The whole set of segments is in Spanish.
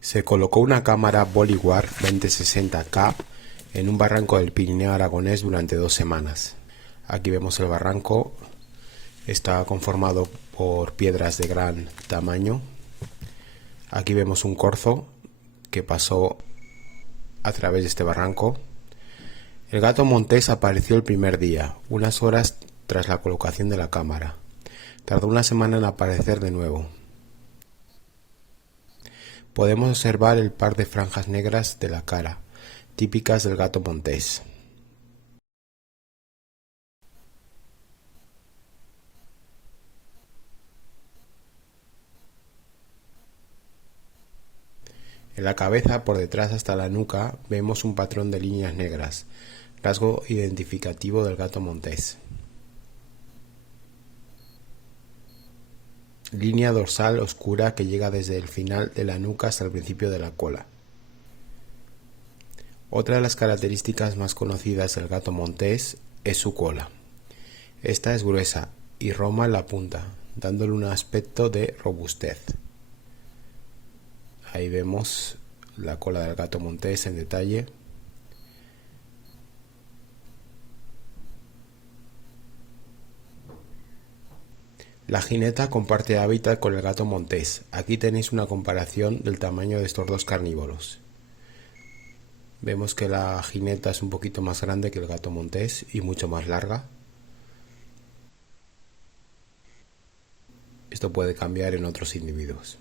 Se colocó una cámara Bolívar 2060K en un barranco del Pirineo aragonés durante 2 semanas. Aquí vemos el barranco, está conformado por piedras de gran tamaño. Aquí vemos un corzo que pasó a través de este barranco. El gato montés apareció el primer día, unas horas tras la colocación de la cámara. Tardó 1 semana en aparecer de nuevo. Podemos observar el par de franjas negras de la cara, típicas del gato montés. En la cabeza, por detrás hasta la nuca, vemos un patrón de líneas negras, rasgo identificativo del gato montés. Línea dorsal oscura que llega desde el final de la nuca hasta el principio de la cola. Otra de las características más conocidas del gato montés es su cola. Esta es gruesa y roma en la punta, dándole un aspecto de robustez. Ahí vemos la cola del gato montés en detalle. La jineta comparte hábitat con el gato montés. Aquí tenéis una comparación del tamaño de estos dos carnívoros. Vemos que la jineta es un poquito más grande que el gato montés y mucho más larga. Esto puede cambiar en otros individuos.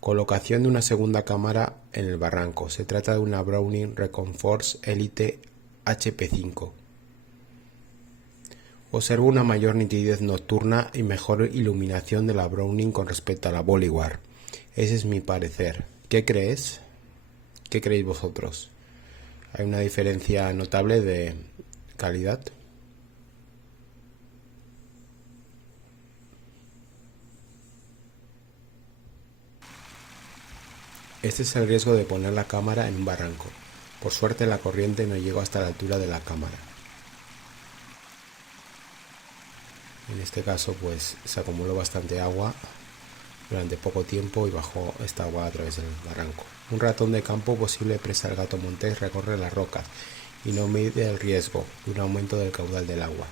Colocación de una segunda cámara en el barranco. Se trata de una Browning Recon-Force Elite HP5. Observo una mayor nitidez nocturna y mejor iluminación de la Browning con respecto a la Bolívar. Ese es mi parecer. ¿Qué crees? ¿Qué creéis vosotros? ¿Hay una diferencia notable de calidad? Este es el riesgo de poner la cámara en un barranco. Por suerte la corriente no llegó hasta la altura de la cámara. En este caso pues se acumuló bastante agua durante poco tiempo y bajó esta agua a través del barranco. Un ratón de campo, posible presa del gato montés, recorre las rocas y no mide el riesgo de un aumento del caudal del agua.